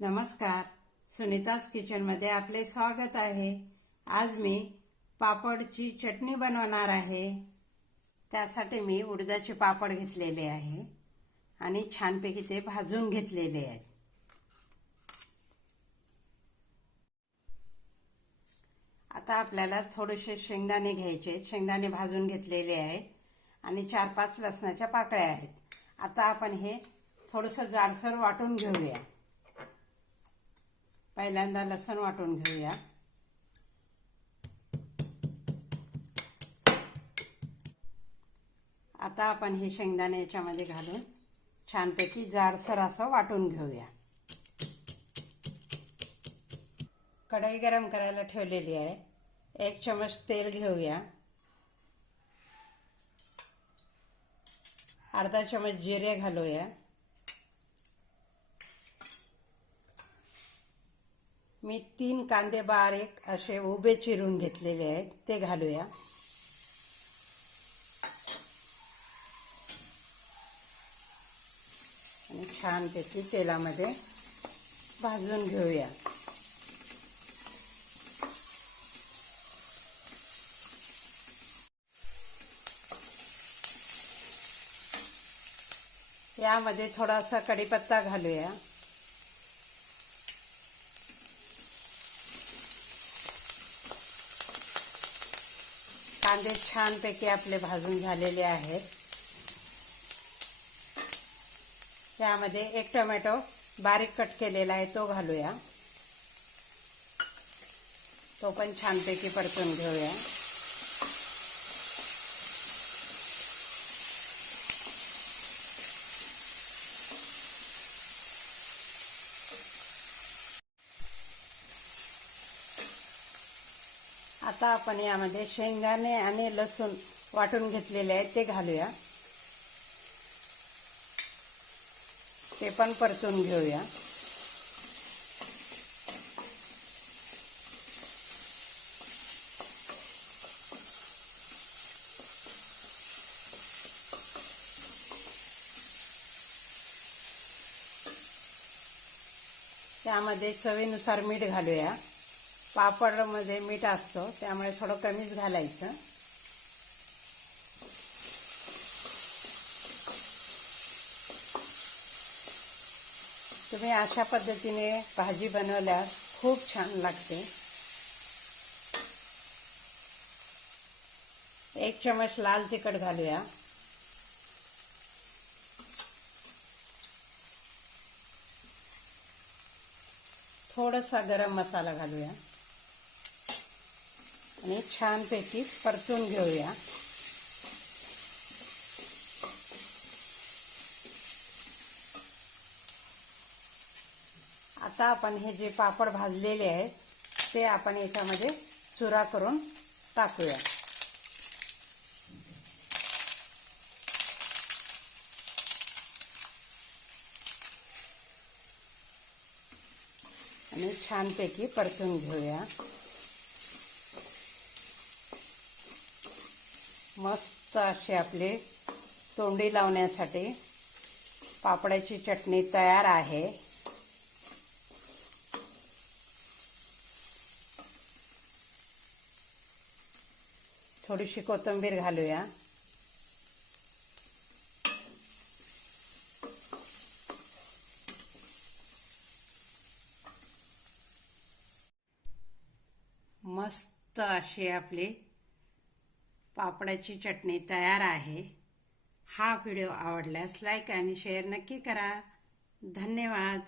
नमस्कार. सुनीताज किचनमध्ये आपले स्वागत आहे. आज मी पापडची चटणी बनवणार आहे. त्यासाठी मी उडदाचे पापड घेतलेले आहे आणि छानपैकी ते भाजून घेतलेले आहेत. आता आपल्याला थोडेसे शेंगदाणे घ्यायचे शेंगदाणे भाजून घेतलेले आहे आणि चार पाच लसणाच्या पाकळ्या आहेत. आता आपण हे थोडंसं जाडसर वाटून घेऊया. पहिल्यांदा लसण वाटून घेऊया. आता आपण हे शेंगदाणे याच्यामध्ये घालून छानपैकी जाडसर असं वाटून घेऊया. कढई गरम करायला ठेवलेली आहे. एक चमच तेल घेऊया. अर्धा चमच जिरे घालूया. मी तीन कांदे बारीक असे उभे चिरून घेतलेले आहेत. ते घालूया. आणि छानपैकी तेलामध्ये भाजून घेऊया. यामध्ये थोडासा कढीपत्ता घालूया. कांदे छानपैकी आपले भाजून झालेले आहेत. त्यामध्ये एक टोमॅटो बारीक कट केलेला आहे तो घालूया. तो पण छानपैकी परतून घेऊया. आता आपण यामध्ये शेंगदाणे आणि लसूण वाटून घेतलेले आहेत ते घालूया. ते पण परतून घेऊया. त्यामध्ये चवीनुसार मीठ घालूया. पापडमध्ये मीठ असतो त्यामुळे थोडं कमीच घालायचं. तुम्ही अशा पद्धतीने भाजी बनवल्यास खूप छान लागते. एक चमच लाल तिखट घालूया. थोडासा गरम मसाला घालूया. आणि छानपैकी परतून घेऊया. आता आपण हे जे पापड भाजलेले आहेत ते आपण याच्यामध्ये चुरा करून टाकूया. आणि छानपैकी परतून घेऊया. मस्त असे आपले तोंडी लावण्यासाठी पापडाची चटणी तयार आहे. थोडीशी कोथिंबीर घालूया. मस्त अशी आपली पापडाची चटणी तयार आहे. हा व्हिडिओ आवडल्यास लाईक आणि शेअर नक्की करा. धन्यवाद.